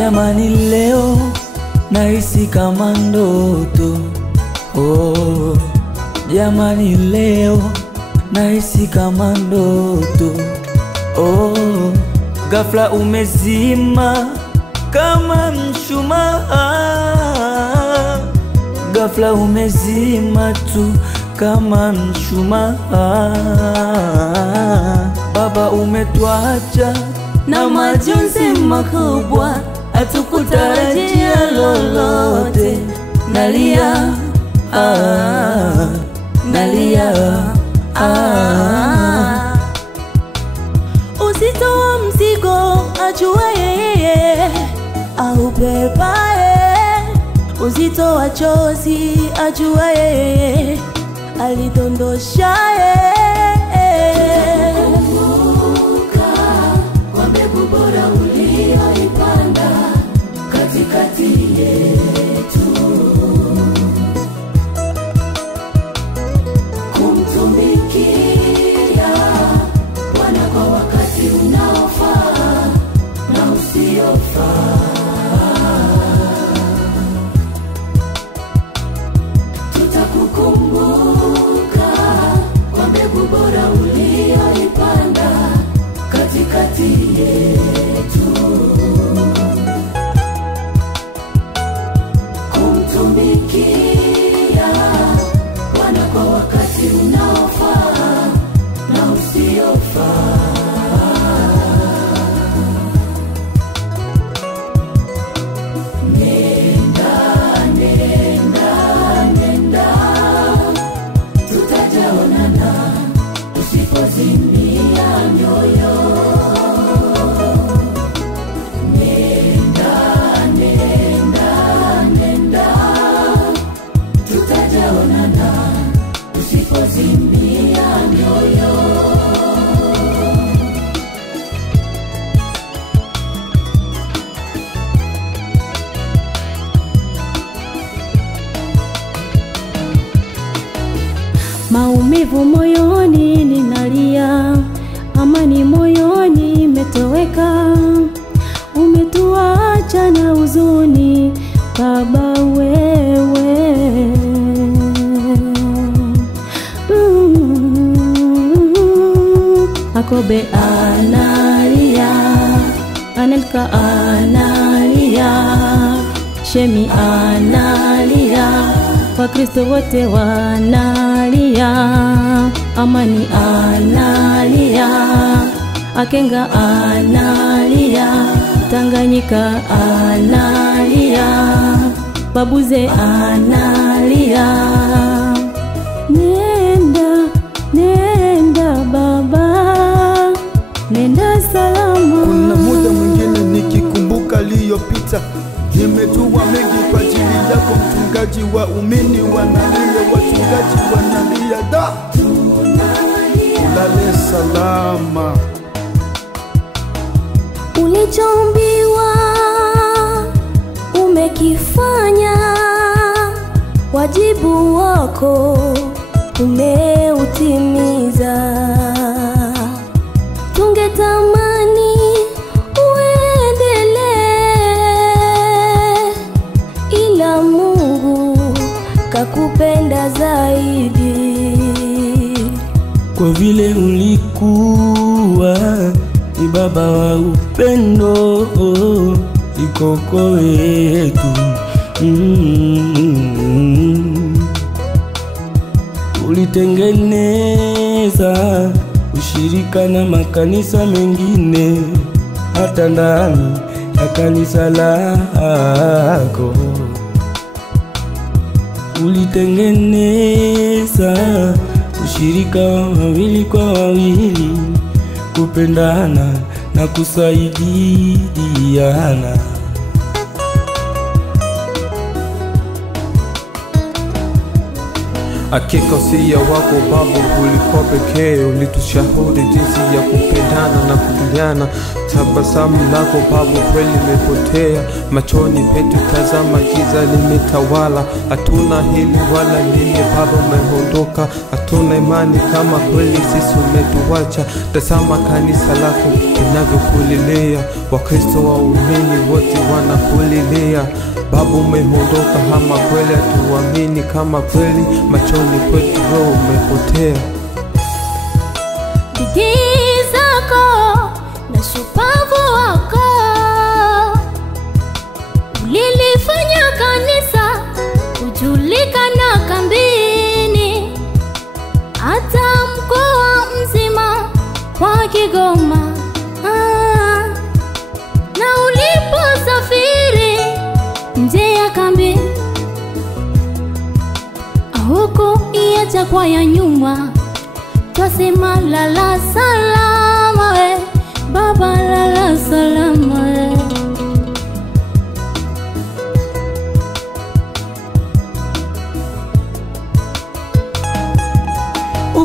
Jamani leo nahisi kama ndoto. Oh, jamani leo nahisi kama ndoto. Oh, ghafla umezima kama mshumaa. Ghafla umezima tu kama mshumaa. Baba umetuacha na majonzi makubwa, hatukutarajia lolote. Nalia, nalia, uzito wa mzigo ajua yeye au bebae, uzito wa chozi ajua yeye alidondosha yeye. Maumivu moyoni ninalia, amani moyoni imetoweka. Umetuacha na huzuni Baba wewe. Akobe analia, Anelka analia, Shemi analia, Wakristo wote wanalia. Amani analia, Akenga analia, Tanganyika analia, Babuze analia. Nenda, nenda baba, nenda salama. Kuna muda mwingine nikikumbuka liyopita, nimetua mengi kwa ajili yako mchungaji. Waumini wanalia, wachungaji wanalia. Da, ulale salama. Ulichoambiwa umekifanya, wajibu wako umeutimiza. Tungetamani uendelee, ila Mungu kakupenda zaidi. kwa vile ulikuwa ni baba wa upendo, ikoko wetu. Ulitengeneza ushirika na makanisa mengine, hata ndani ya kanisa lako. Ulitengeneza ushirika wawili kwa wawili, kupendana na kusaidiana. Hakika usia wako Baba ulikuwa pekee, ulitushauri jinsi ya kupendana na kujuliana. tabasamu lako Baba kweli limepotea machoni petu, tazama giza limetawala, hatuna hili wala lile Baba umeondoka, hatuna imani kama kweli sisi umetuacha. Tazama kanisa lako linavyokulilia, Wakristo waumini wote wanakulilia Baba umeondoka, ama kweli hatuamini kama kweli machoni kwetu roho umepotea. Bidii zako na shupavu wako ulilifanya kanisa kujulikana kambini, hata mkoa mzima wa Kigoma. Na uliposafiri nje ya kambi, huko iacha kwa ya nyuma, twasema lala salama we Baba, lala salama we.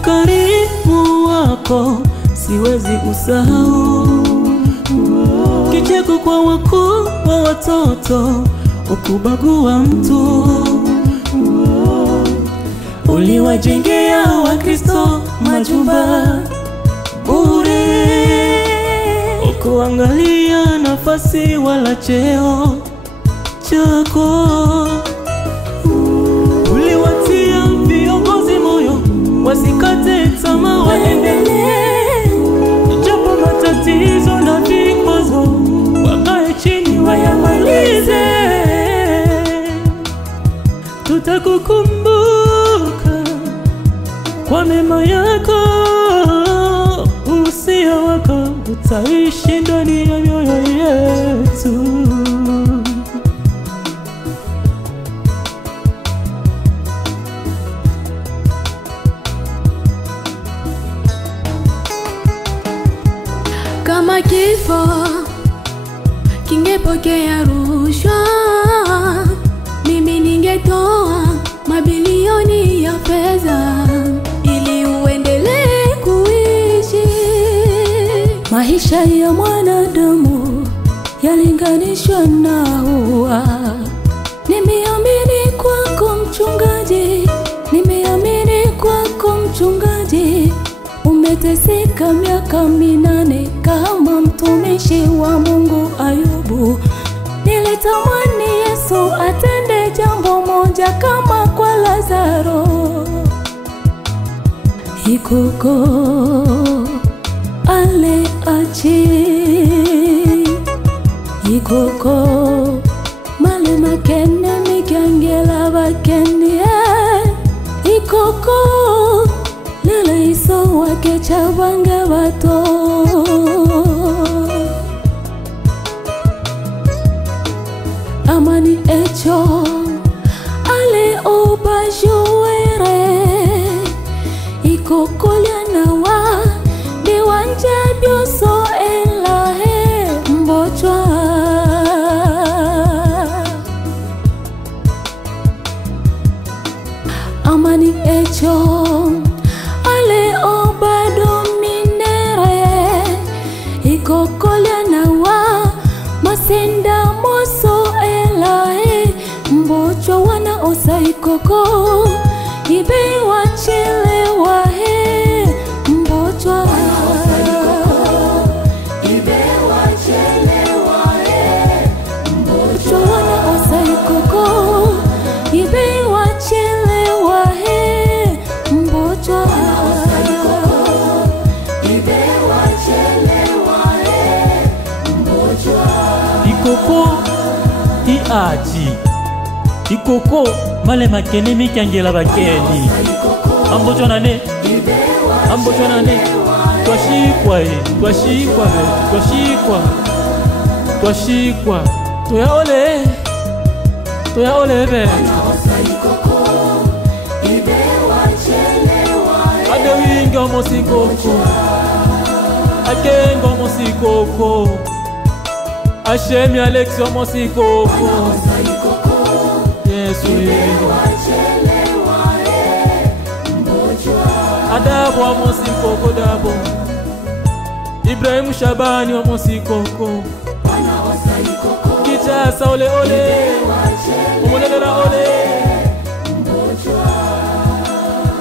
Ukarimu wako siwezi usahau, kicheko kwa wakuu wa watoto, ukubagua mtu. Uliwajengea Wakristo majumba bure, ukuangalia nafasi wala cheo chako. Uliwatia viongozi moyo wasikate tamaa, waendelee japo matatizo na vikwazo, wakae chini wayamalize. Tutakukumbuka kwa mema yako, usia wako utaishi ndani ya mioyo yetu. Kama kifo kingepokea rushwa, mimi ningetoa mabilioni ya fedha ili uendelee kuishi. Maisha ya mwanadamu yalinganishwa na ua. Nimeamini kwako mchungaji, nimeamini kwako mchungaji. Umeteseka miaka 8 kama mtumishi wa Mungu Ayubu. Nilitamani Yesu atende jambo moja kama kwa Lazaro. Ikoko ale achi, ikoko male makene mikangela bakenie, ikoko lele iso wake chabanga bato. Amani echo ale obajuere, ikokolya nawa diwanja byoso elahe mbochwa. Amani echo ale obado minere, ikokolya nawa masenda moso elahe mbochwa. Wana osa ikoko ibe wachelewa he mbochwa. Wana osa ikoko ibe wachelewa he mbochwa. Ikoko iaji, ikoko male makene mikangela bakeni. Ambochwa nane, ambochwa nane. Twashikwa twashikwa twashikwa twashikwa tuyaole tuyaole be. Ade winga mosikoko, akengo mosikoko, Ashemi Alexio mosikoko. Yesu adabo mosikoko dabo. Ibrahim Shabani wa Mosikoko Kichasa ole ole Umolela ole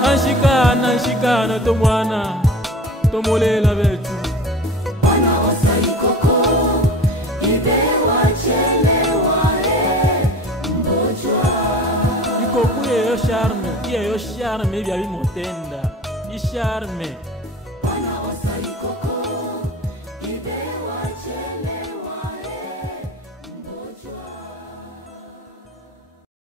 Anshikana to mwana Tomolela betu Ikokuye yo charme, yo charme bya bimotenda. I charme.